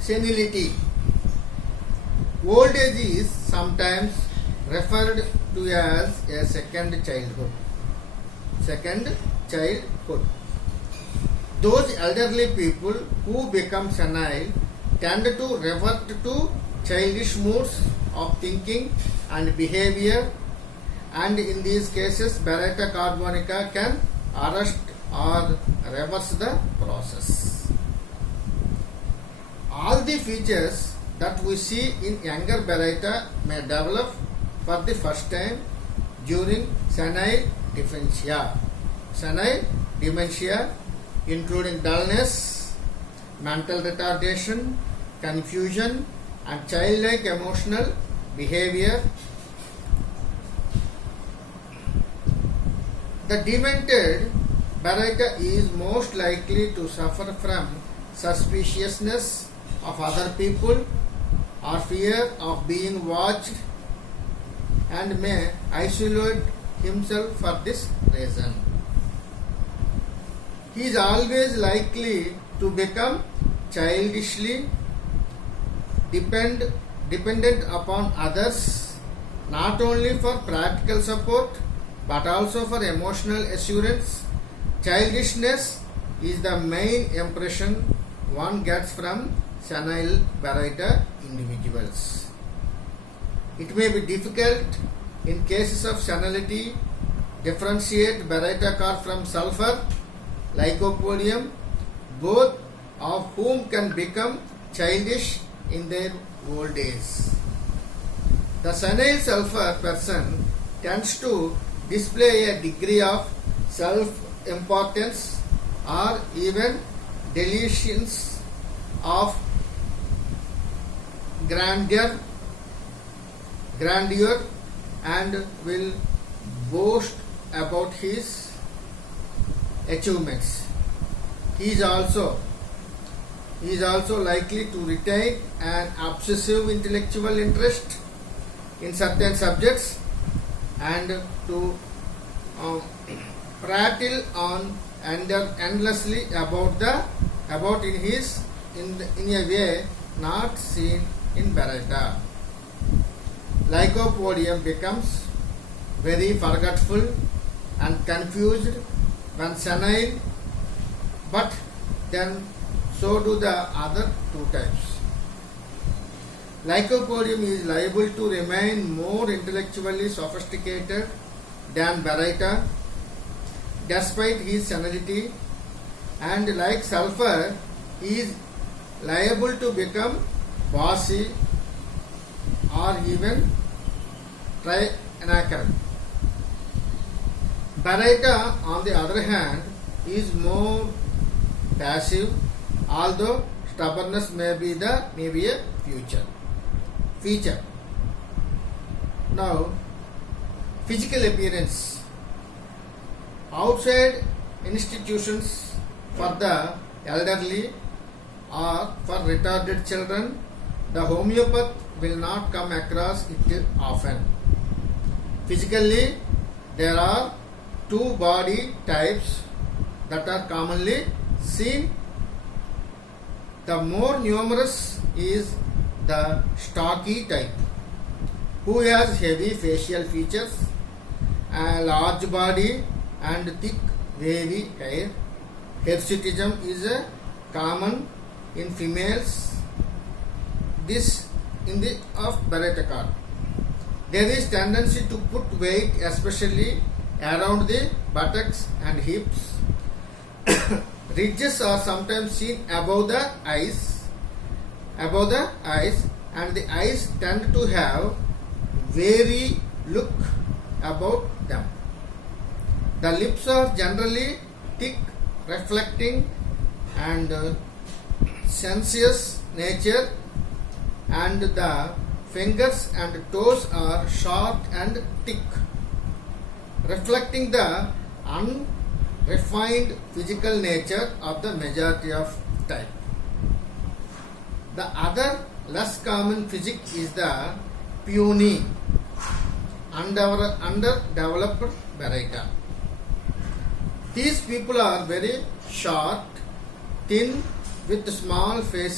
Senility. Old age is sometimes referred to as a second childhood. Second childhood. Those elderly people who become senile tend to revert to childish moods of thinking and behavior, and in these cases Barretta carbonica can arrest or reverse the process. All the features that we see in younger Barretta may develop for the first time during senile dementia. Senile dementia, including dullness, mental retardation, confusion, and childlike emotional behavior. The demented Barretta is most likely to suffer from suspiciousness of other people or fear of being watched, and may isolate himself for this reason. He is always likely to become childishly dependent upon others, not only for practical support but also for emotional assurance. Childishness is the main impression one gets from senile Barretta individuals. It may be difficult in cases of senility differentiate Barretta car from sulfur lycopodium, both of whom can become childish in their old age. The senile sulfur person tends to display a degree of self-importance or even delusions of grandeur, and will boast about his achievements. He is also likely to retain an obsessive intellectual interest in certain subjects and to prattle on endlessly about in a way not seen in Barretta. Lycopodium becomes very forgetful and confused when senile, but then so do the other two types. Lycopodium is liable to remain more intellectually sophisticated than Barretta despite his senility, and like sulfur, he is liable to become bossy or even tyrannical. Barretta, on the other hand, is more passive, although stubbornness may be a feature. Now, physical appearance. Outside institutions for the elderly or for retarded children, the homeopath will not come across it often. Physically, there are two body types that are commonly seen. The more numerous is the stocky type, who has heavy facial features, a large body, and thick wavy hair. Hirsutism is common in females. This in the of Barretta car. There is tendency to put weight, especially around the buttocks and hips. Ridges are sometimes seen above the eyes, and the eyes tend to have wary look about them. The lips are generally thick, reflecting and sensuous nature, and the fingers and toes are short and thick, reflecting the unrefined physical nature of the majority of type. The other less common physique is the puny, underdeveloped Barretta. These people are very short, thin, with small faces.